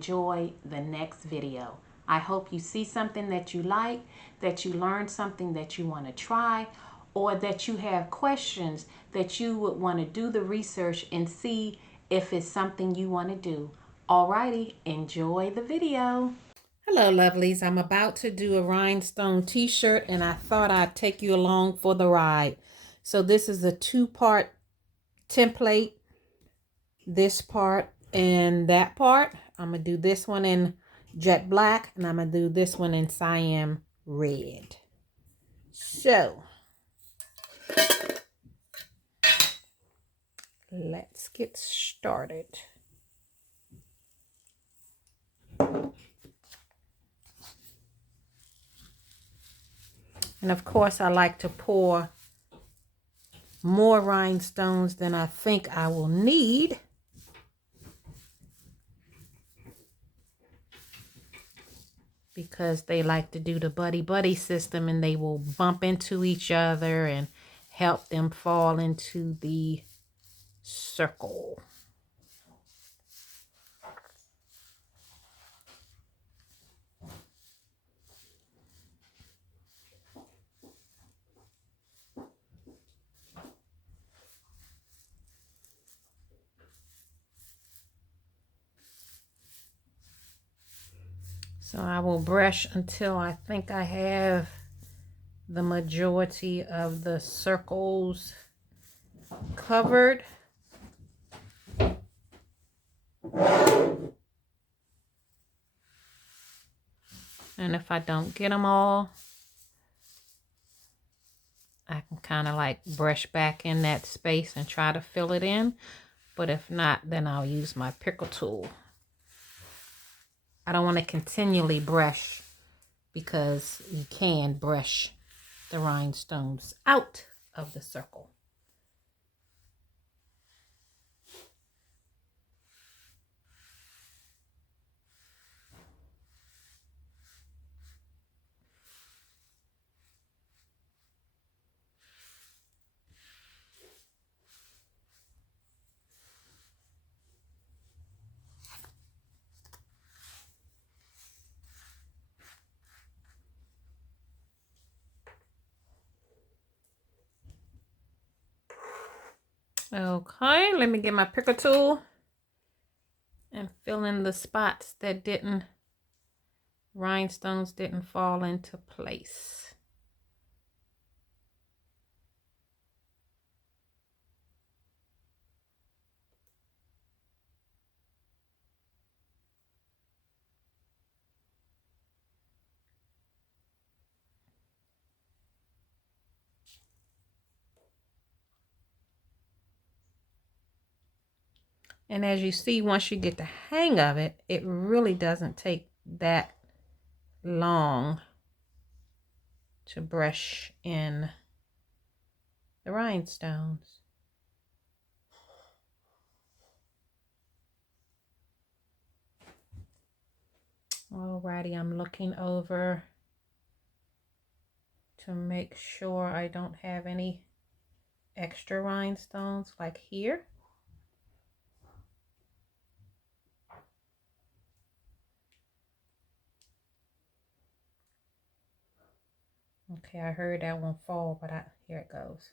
enjoy the next video. I hope you see something that you like, that you learn something that you want to try, or that you have questions that you would want to do the research and see if it's something you want to do. Alrighty, enjoy the video. Hello lovelies, I'm about to do a rhinestone t-shirt and I thought I'd take you along for the ride. So this is a two-part template, this part and that part. I'm going to do this one in jet black and I'm going to do this one in cyan red. So let's get started. And of course, I like to pour more rhinestones than I think I will need. Because they like to do the buddy-buddy system and they will bump into each other and help them fall into the circle. So I will brush until I think I have the majority of the circles covered. And if I don't get them all, I can kind of like brush back in that space and try to fill it in. But if not, then I'll use my pickle tool. I don't want to continually brush because you can brush the rhinestones out of the circle. Okay, let me get my picker tool and fill in the spots that rhinestones didn't fall into place. And as you see, once you get the hang of it, it really doesn't take that long to brush in the rhinestones. Alrighty, I'm looking over to make sure I don't have any extra rhinestones like here. Okay, I heard that one fall, but here it goes.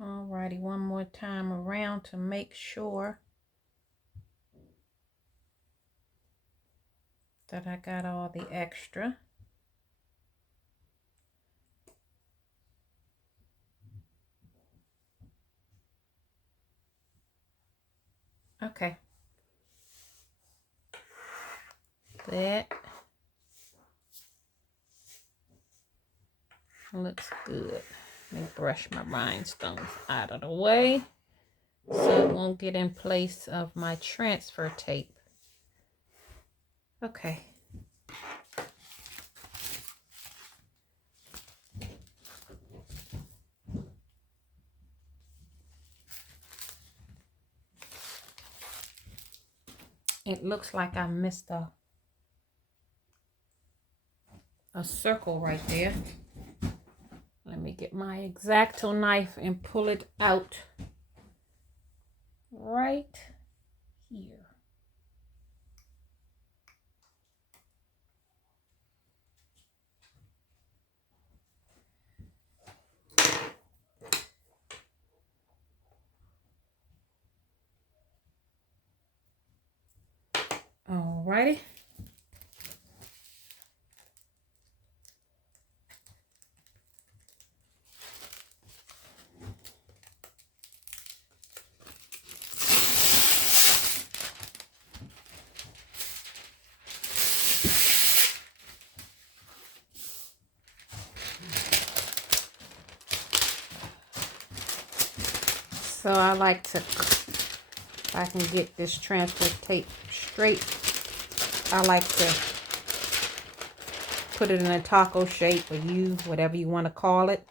Alrighty, one more time around to make sure that I got all the extra. Okay. That looks good. Let me brush my rhinestones out of the way so it won't get in place of my transfer tape. Okay. It looks like I missed a circle right there. Let me get my X-Acto knife and pull it out. right here. Alrighty. So I like to, if I can get this transfer tape straight, I like to put it in a taco shape, or whatever you want to call it.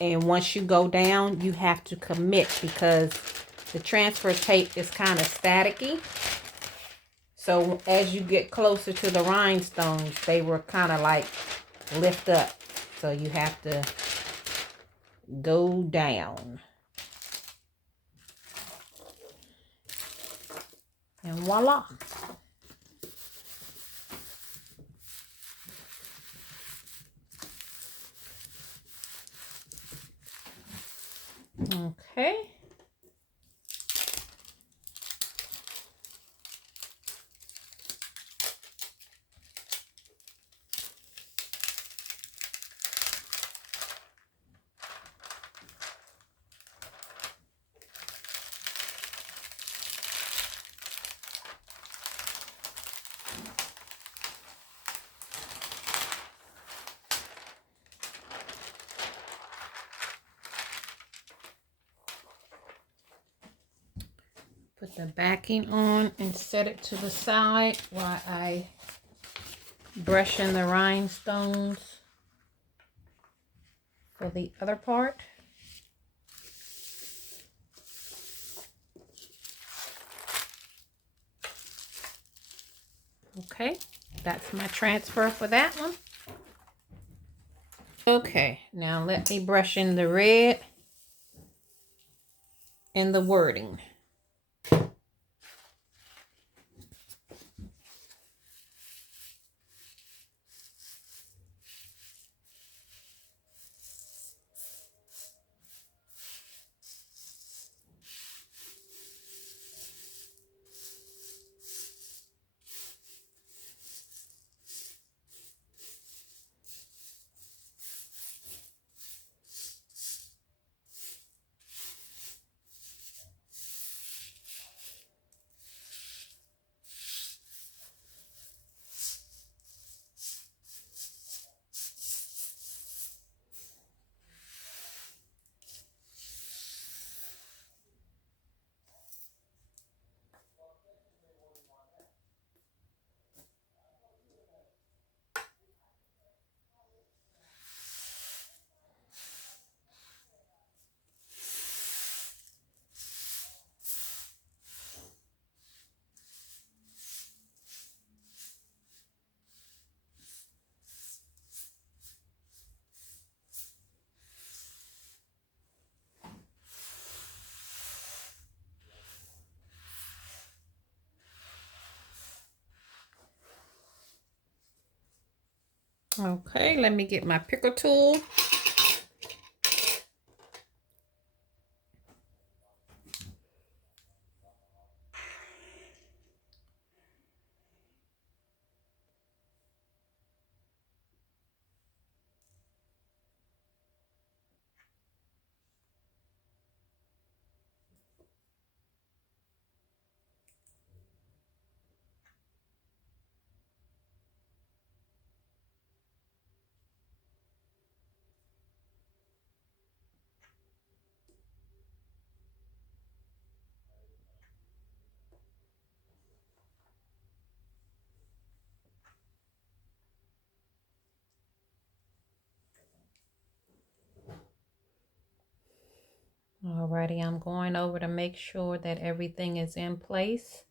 And once you go down, you have to commit, because the transfer tape is kind of staticky. So as you get closer to the rhinestones, they were kind of like lift up. So you have to go down. And voila. Okay. Put the backing on and set it to the side while I brush in the rhinestones for the other part. Okay, that's my transfer for that one. Okay, now let me brush in the red and the wording. Okay, let me get my picker tool. Alrighty, I'm going over to make sure that everything is in place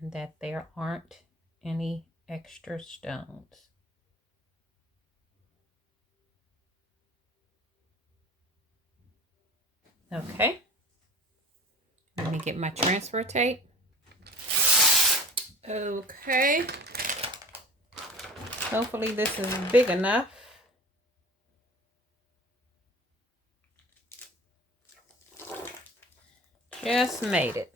and that there aren't any extra stones. Okay, Let me get my transfer tape. Okay. Hopefully this is big enough. Just made it.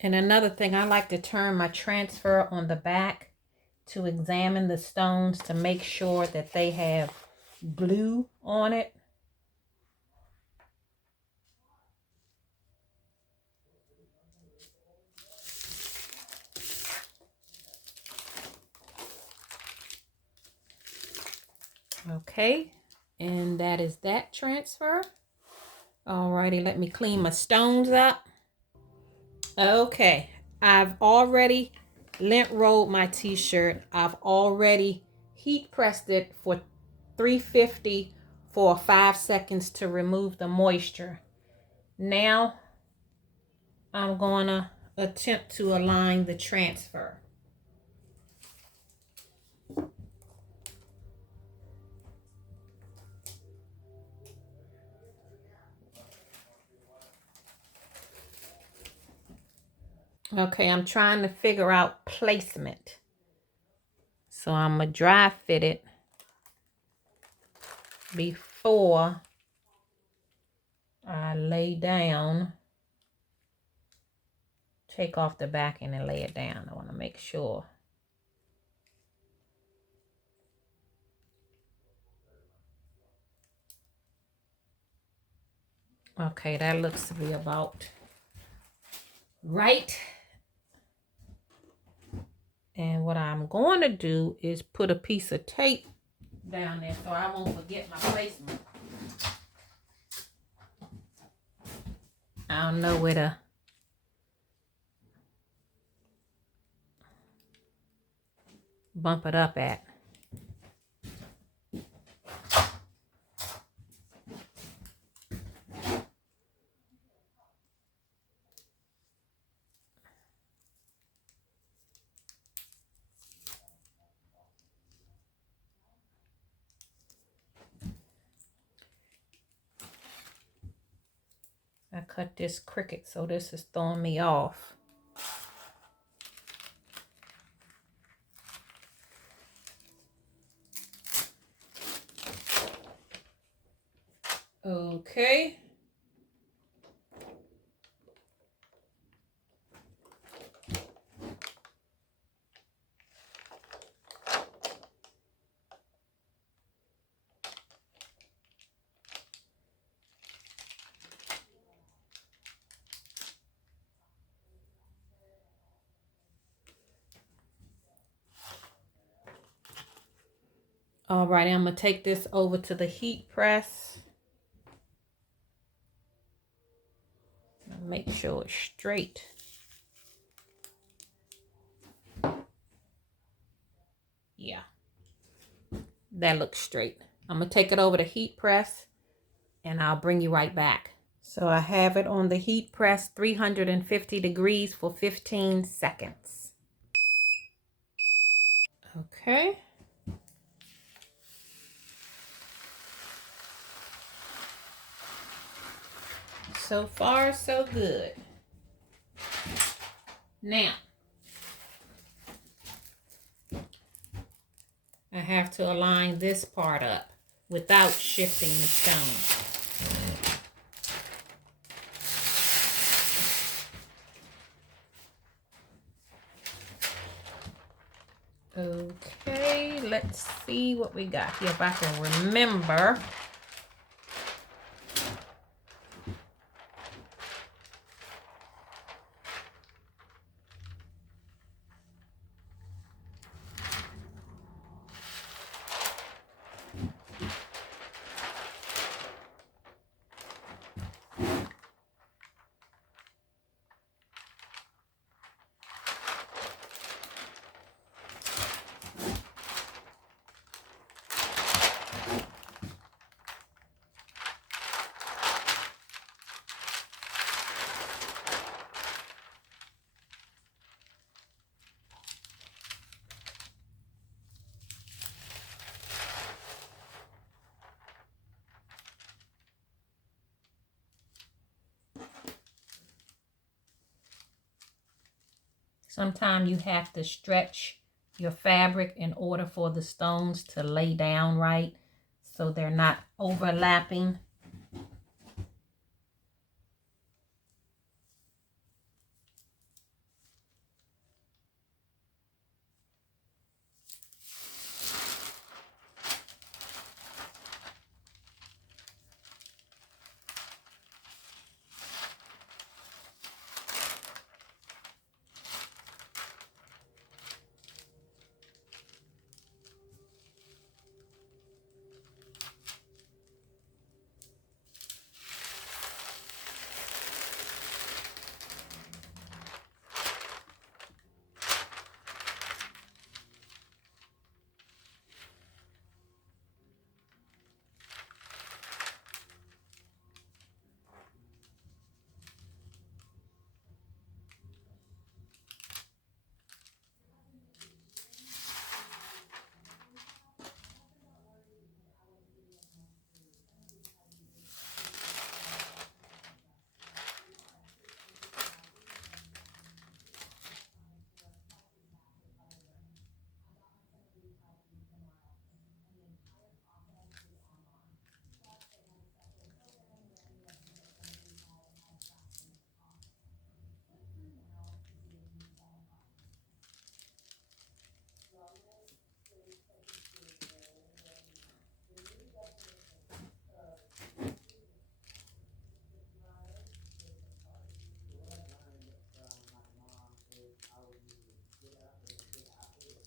And another thing, I like to turn my transfer on the back to examine the stones to make sure that they have glue on it. Okay, and that is that transfer. Alrighty, let me clean my stones up. Okay, I've already lint rolled my t-shirt. I've already heat pressed it for 350 for 5 seconds to remove the moisture. Now I'm gonna attempt to align the transfer. Okay, I'm trying to figure out placement. So I'm gonna dry fit it before I lay down. Take off the backing and lay it down. I want to make sure. Okay, that looks to be about right. And what I'm going to do is put a piece of tape down there so I won't forget my placement. I don't know where to bump it up at. I cut this Cricut, so this is throwing me off. Okay. All right, I'm going to take this over to the heat press. Make sure it's straight. Yeah, that looks straight. I'm going to take it over to heat press and I'll bring you right back. So I have it on the heat press 350 degrees for 15 seconds. Okay. So far, so good. Now, I have to align this part up without shifting the stone. Okay, let's see what we got here. If I can remember. Sometimes you have to stretch your fabric in order for the stones to lay down right, so they're not overlapping.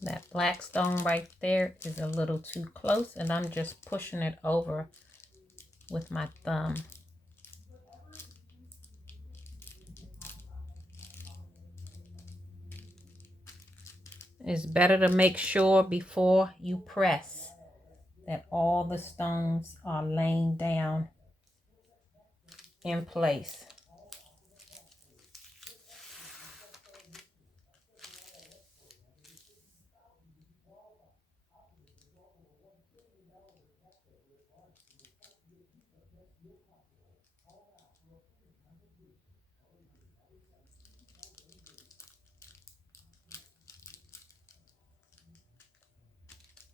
That black stone right there is a little too close, and I'm just pushing it over with my thumb. It's better to make sure before you press that all the stones are laying down in place.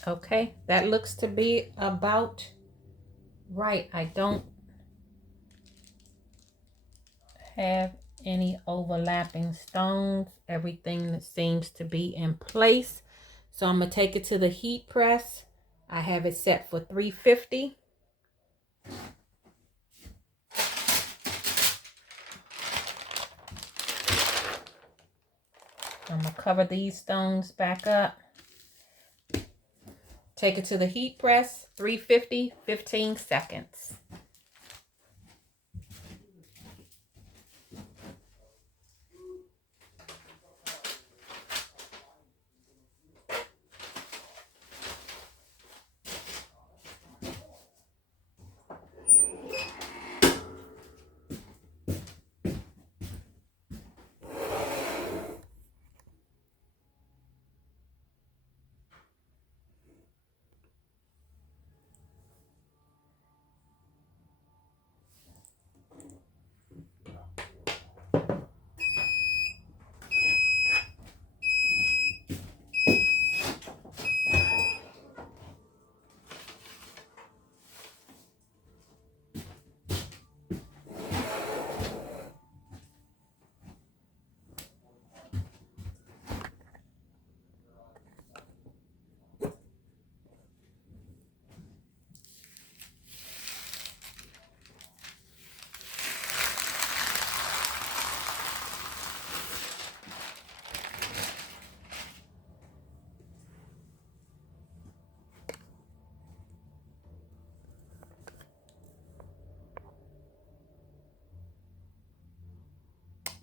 Okay, that looks to be about right. I don't have any overlapping stones. Everything that seems to be in place. So I'm going to take it to the heat press. I have it set for 350. I'm going to cover these stones back up. Take it to the heat press, 350, 15 seconds.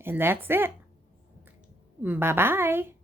And that's it. Bye-bye.